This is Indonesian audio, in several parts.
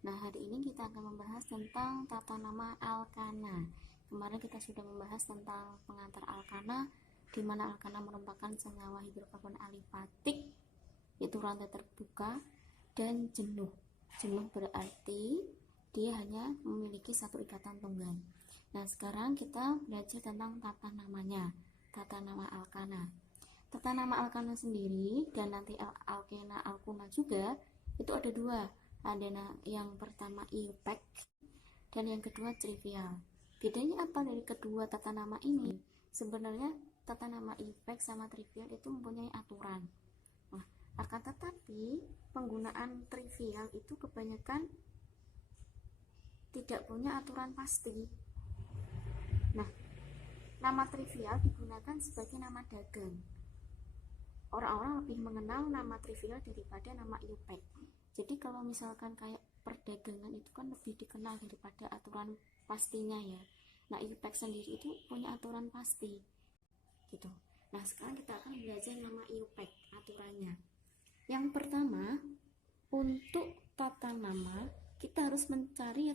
Nah, hari ini kita akan membahas tentang tata nama alkana. Kemarin kita sudah membahas tentang pengantar alkana, di mana alkana merupakan senyawa hidrokarbon alifatik, yaitu rantai terbuka, dan jenuh. Jenuh berarti dia hanya memiliki satu ikatan tunggal. Nah, sekarang kita belajar tentang tata namanya, tata nama alkana. Tata nama alkana sendiri dan nanti alkena, alkuna juga itu ada dua. Ada yang pertama IUPAC dan yang kedua trivial. Bedanya apa dari kedua tata nama ini? Sebenarnya tata nama IUPAC sama trivial itu mempunyai aturan. Nah, akan tetapi penggunaan trivial itu kebanyakan tidak punya aturan pasti. Nah, nama trivial digunakan sebagai nama dagang. Orang-orang lebih mengenal nama trivial daripada nama IUPAC. Jadi kalau misalkan kayak perdagangan itu kan lebih dikenal daripada aturan pastinya ya. Nah, IUPAC sendiri itu punya aturan pasti gitu. Nah, sekarang kita akan belajar nama IUPAC, aturannya. Yang pertama, untuk tata nama kita harus mencari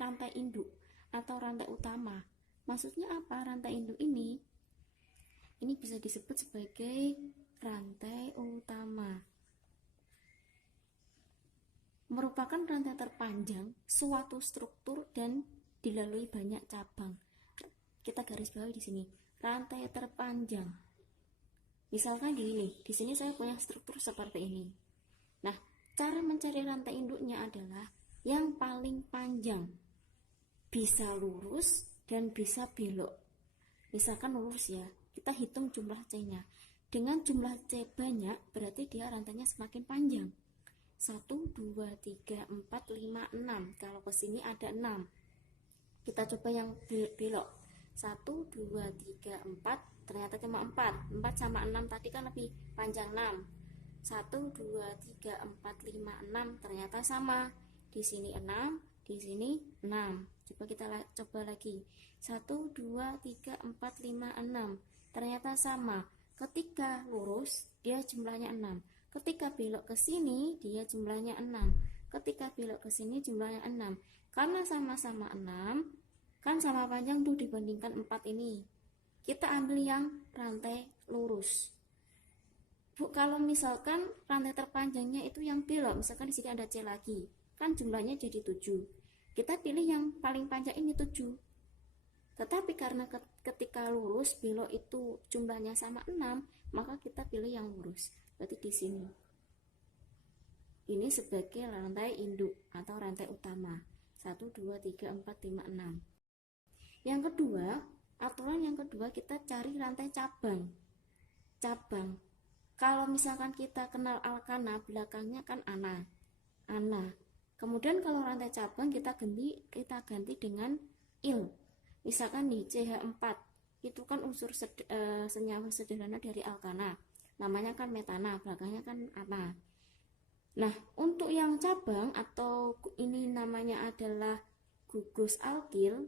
rantai induk atau rantai utama. Maksudnya apa rantai induk ini? Ini bisa disebut sebagai rantai utama. Merupakan rantai terpanjang suatu struktur dan dilalui banyak cabang. Kita garis bawahi di sini, rantai terpanjang. Misalkan gini, di sini saya punya struktur seperti ini. Nah, cara mencari rantai induknya adalah yang paling panjang, bisa lurus dan bisa belok. Misalkan lurus ya, kita hitung jumlah C-nya. Dengan jumlah C banyak, berarti dia rantainya semakin panjang. 1, 2, 3, 4, 5, 6. Kalau ke sini ada 6. Kita coba yang belok. 1, 2, 3, 4. Ternyata cuma 4. 4 sama 6 tadi kan lebih panjang 6. 1, 2, 3, 4, 5, 6. Ternyata sama. Di sini 6, di sini 6. Coba kita coba lagi. 1, 2, 3, 4, 5, 6. Ternyata sama. Ketika lurus, dia jumlahnya 6. Ketika belok ke sini, dia jumlahnya 6. Ketika belok ke sini, jumlahnya 6. Karena sama-sama 6, kan sama panjang tuh dibandingkan 4 ini. Kita ambil yang rantai lurus. Bu, kalau misalkan rantai terpanjangnya itu yang belok, misalkan di sini ada C lagi, kan jumlahnya jadi 7. Kita pilih yang paling panjang ini 7. Tetapi karena ketika lurus belok itu jumlahnya sama 6, maka kita pilih yang lurus. Berarti di sini. Ini sebagai rantai induk atau rantai utama. 1, 2, 3, 4, 5, 6. Yang kedua, aturan yang kedua kita cari rantai cabang. Cabang. Kalau misalkan kita kenal alkana, belakangnya kan ana. Ana. Kemudian kalau rantai cabang kita ganti dengan il. Misalkan di CH4 itu kan unsur senyawa sederhana dari alkana, namanya kan metana, belakangnya kan ana. Nah, untuk yang cabang atau ini namanya adalah gugus alkil,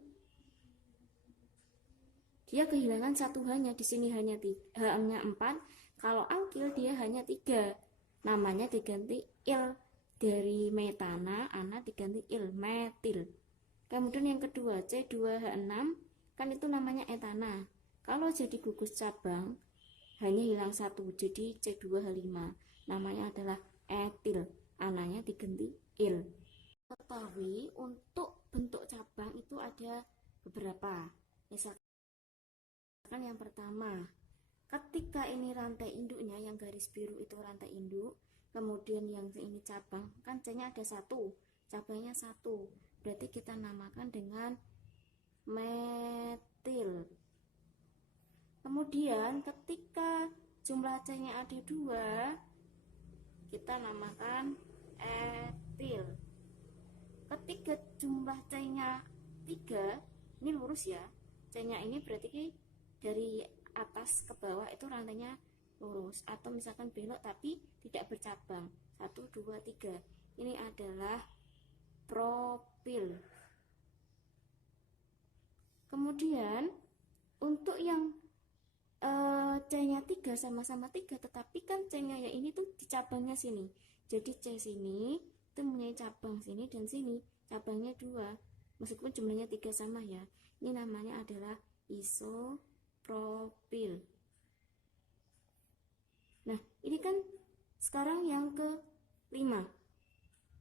dia kehilangan satu hanya, di sini hanya 4. Kalau alkil dia hanya 3, namanya diganti il. Dari metana ana diganti il, metil. Kemudian yang kedua C2H6 kan itu namanya etana. Kalau jadi gugus cabang hanya hilang 1, jadi C2H5, namanya adalah etil, ananya diganti il. Ketahui untuk bentuk cabang itu ada beberapa. Misalkan yang pertama, ketika ini rantai induknya yang garis biru itu rantai induk, kemudian yang ini cabang, kan C-nya ada 1, cabangnya 1. Berarti kita namakan dengan metil. Kemudian ketika jumlah C-nya ada 2, kita namakan etil. Ketika jumlah C-nya 3, ini lurus ya, C-nya ini berarti dari atas ke bawah itu rantainya lurus, atau misalkan belok tapi tidak bercabang. 1, 2, 3. Ini adalah propil. Kemudian untuk yang C-nya 3 sama-sama 3, tetapi kan C-nya ya ini tuh di cabangnya sini. Jadi C sini, itu mempunyai cabang sini dan sini, cabangnya 2, meskipun jumlahnya 3 sama ya. Ini namanya adalah isopropil. Nah, ini kan sekarang yang ke-5.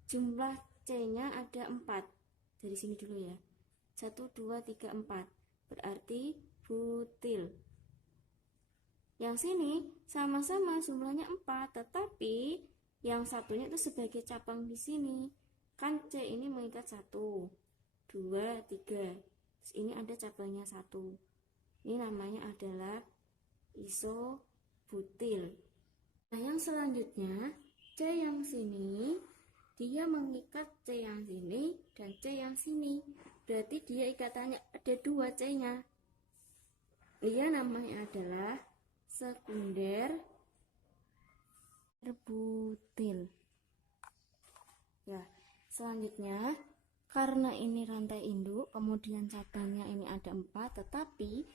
Jumlah C-nya ada 4. Dari sini dulu ya. 1, 2, 3, 4. Berarti butil. Yang sini sama-sama jumlahnya 4, tetapi yang satunya itu sebagai cabang di sini. Kan C ini mengikat 1, 2, 3. Terus ini ada cabangnya 1. Ini namanya adalah isobutil. Nah, yang selanjutnya C yang sini dia mengikat C yang sini dan C yang sini. Berarti dia ikatannya ada 2 C-nya. Dia namanya adalah sekunder butil. Ya, selanjutnya karena ini rantai induk, kemudian cabangnya ini ada 4, tetapi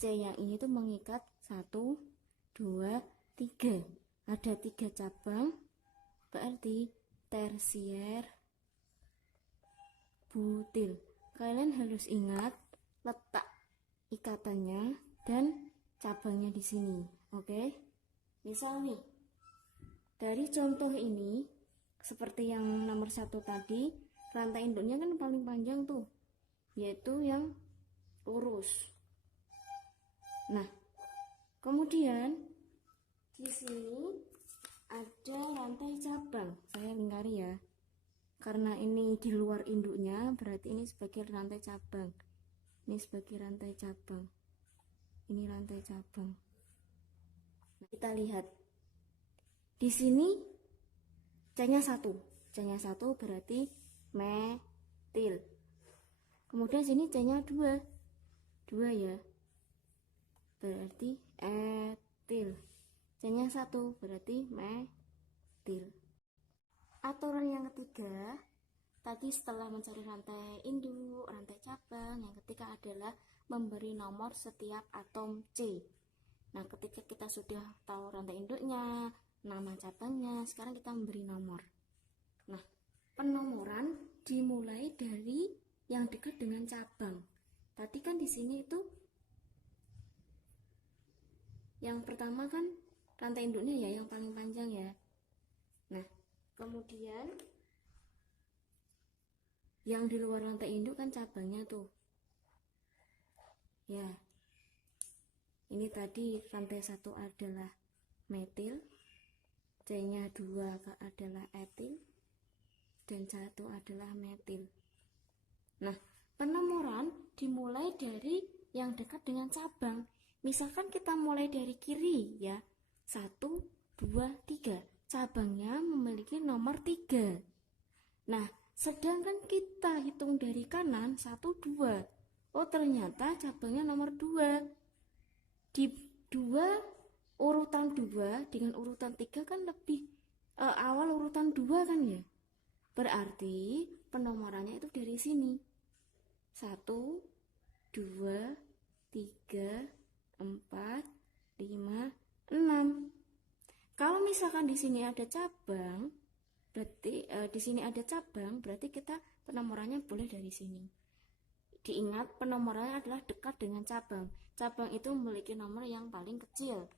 C yang ini tuh mengikat 1, 2, 3. Ada 3 cabang, berarti tersier butil. Kalian harus ingat letak ikatannya dan cabangnya di sini. Oke? Misal nih, dari contoh ini seperti yang nomor 1 tadi, rantai induknya kan paling panjang tuh, yaitu yang lurus. Nah, kemudian di sini ada rantai cabang. Saya lingkari ya. Karena ini di luar induknya, berarti ini sebagai rantai cabang. Ini sebagai rantai cabang. Ini rantai cabang. Nah, kita lihat. Di sini C-nya 1. C-nya 1 berarti metil. Kemudian sini C-nya 2. 2 ya. Berarti etil. C-nya 1 berarti metil. Aturan yang ketiga, tadi setelah mencari rantai induk, rantai cabang, yang ketiga adalah memberi nomor setiap atom C. Nah, ketika kita sudah tahu rantai induknya, nama cabangnya, sekarang kita memberi nomor. Nah, penomoran dimulai dari yang dekat dengan cabang. Tadi kan di sini itu yang pertama kan rantai induknya ya, yang paling panjang ya. Nah, kemudian yang di luar rantai induk kan cabangnya tuh. Ya. Ini tadi rantai 1 adalah metil, C-nya 2 adalah etil, dan 1 adalah metil. Nah, penomoran dimulai dari yang dekat dengan cabang. Misalkan kita mulai dari kiri ya. 1, 2, 3. Cabangnya memiliki nomor 3. Nah, sedangkan kita hitung dari kanan 1, 2. Oh, ternyata cabangnya nomor 2. Di 2 urutan 2 dengan urutan 3 kan lebih awal urutan 2 kan ya. Berarti penomorannya itu dari sini. 1, 2, 3, 4, 5, 6. Kalau misalkan di sini ada cabang, berarti di sini ada cabang, berarti kita penomorannya boleh dari sini. Diingat penomorannya adalah dekat dengan cabang. Cabang itu memiliki nomor yang paling kecil.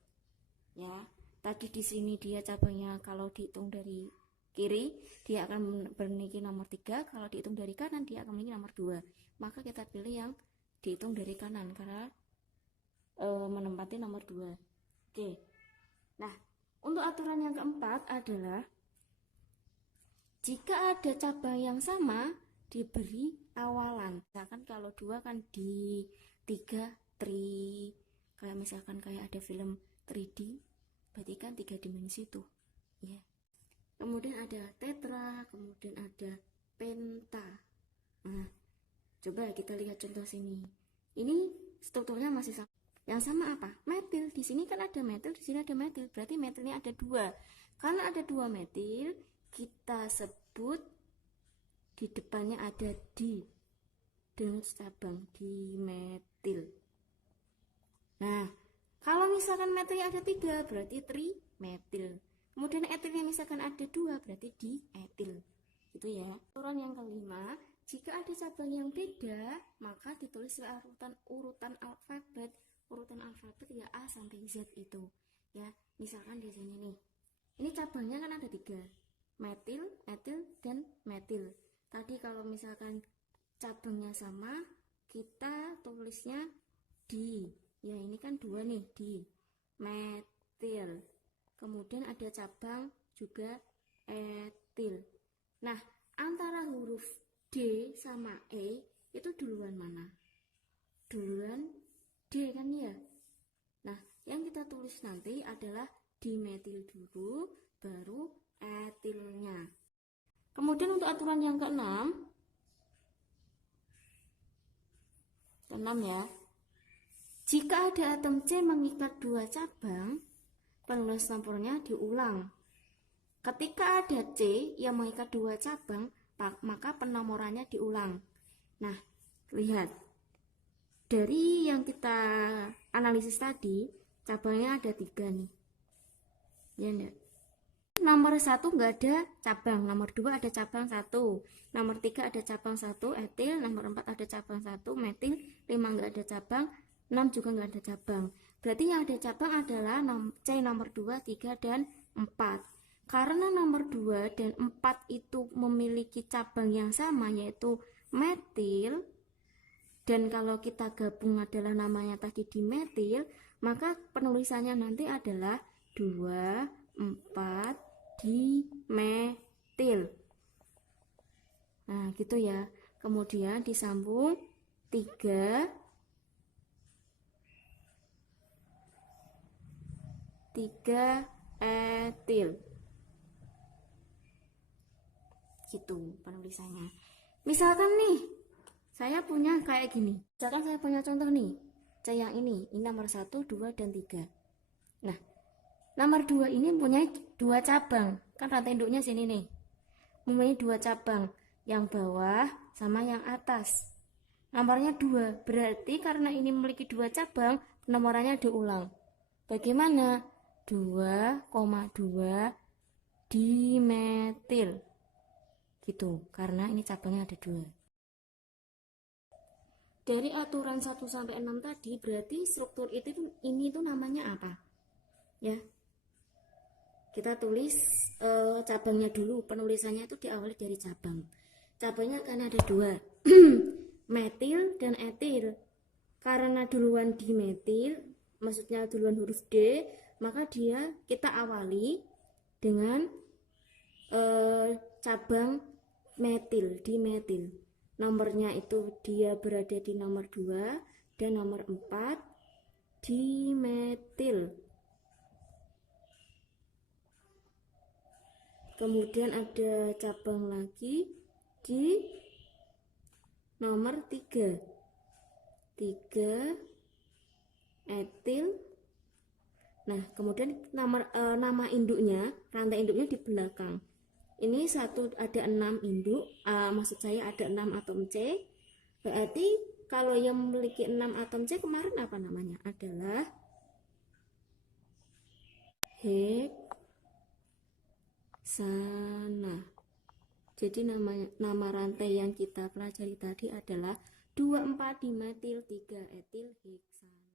Ya, tadi di sini dia cabangnya kalau dihitung dari kiri dia akan memiliki nomor 3, kalau dihitung dari kanan dia akan memiliki nomor 2. Maka kita pilih yang dihitung dari kanan karena menempati nomor 2. Oke. Nah, untuk aturan yang keempat adalah jika ada cabang yang sama diberi awalan. Misalkan kalau 2 kan di 3 tri, kayak misalkan kayak ada film 3D, berarti kan 3 dimensi tuh ya. Kemudian ada tetra, kemudian ada penta. Nah, coba kita lihat contoh sini. Ini strukturnya masih sama. Yang sama apa? Metil. Di sini kan ada metil, di sini ada metil. Berarti metilnya ada 2. Karena ada 2 metil, kita sebut di depannya ada di dengan cabang di metil. Nah, kalau misalkan metilnya ada 3 berarti trimetil. Kemudian etilnya misalkan ada 2 berarti di etil. Gitu ya. Aturan yang kelima, jika ada cabang yang beda, maka ditulis urutan alfabet. Urutan alfabet ya A sampai Z itu. Ya, misalkan di sini nih. Ini cabangnya kan ada 3. Metil, etil, dan metil. Tadi kalau misalkan cabangnya sama, kita tulisnya di. Ya, ini kan 2 nih, di. Metil. Kemudian ada cabang juga etil. Nah, antara huruf D sama E itu duluan mana? Duluan D kan ya? Nah, yang kita tulis nanti adalah dimetil dulu, baru etilnya. Kemudian untuk aturan yang keenam ya. Jika ada atom C mengikat 2 cabang, penulis nomornya diulang. Ketika ada C yang mengikat 2 cabang, maka penomorannya diulang. Nah, lihat. Dari yang kita analisis tadi, cabangnya ada 3 nih. Ya enggak? Nomor 1 enggak ada cabang, nomor 2 ada cabang 1, nomor 3 ada cabang 1 etil, nomor 4 ada cabang 1 metil, 5 enggak ada cabang, 6 juga enggak ada cabang. Berarti yang ada cabang adalah C nomor 2, 3, dan 4. Karena nomor 2 dan 4 itu memiliki cabang yang sama, yaitu metil, dan kalau kita gabung adalah namanya tadi dimetil, maka penulisannya nanti adalah 2, 4 dimetil. Nah, gitu ya. Kemudian disambung 3 etil. Gitu penulisannya. Misalkan nih, saya punya kayak gini. Misalkan saya punya contoh nih, C yang ini nomor 1, 2, dan 3. Nah, nomor 2 ini punya 2 cabang. Kan rantai induknya sini nih. Mempunyai 2 cabang, yang bawah sama yang atas. Nomornya 2, berarti karena ini memiliki 2 cabang, penomorannya diulang. Bagaimana? 2,2 dimetil. Gitu, karena ini cabangnya ada 2. Dari aturan 1 sampai 6 tadi, berarti struktur ini tuh namanya apa? Ya. Kita tulis cabangnya dulu. Penulisannya itu diawali dari cabang. Cabangnya akan ada 2. Metil dan etil. Karena duluan dimetil, maksudnya duluan huruf D, maka kita awali dengan cabang metil, dimetil. Nomornya itu dia berada di nomor 2 dan nomor 4 dimetil. Kemudian ada cabang lagi di nomor 3 etil. Nah, kemudian nama induknya, rantai induknya di belakang. Ini ada 6 induk, maksud saya ada 6 atom C. Berarti kalau yang memiliki 6 atom C kemarin apa namanya? Adalah heksana. Jadi nama rantai yang kita pelajari tadi adalah 24 dimetil 3 etil heksana.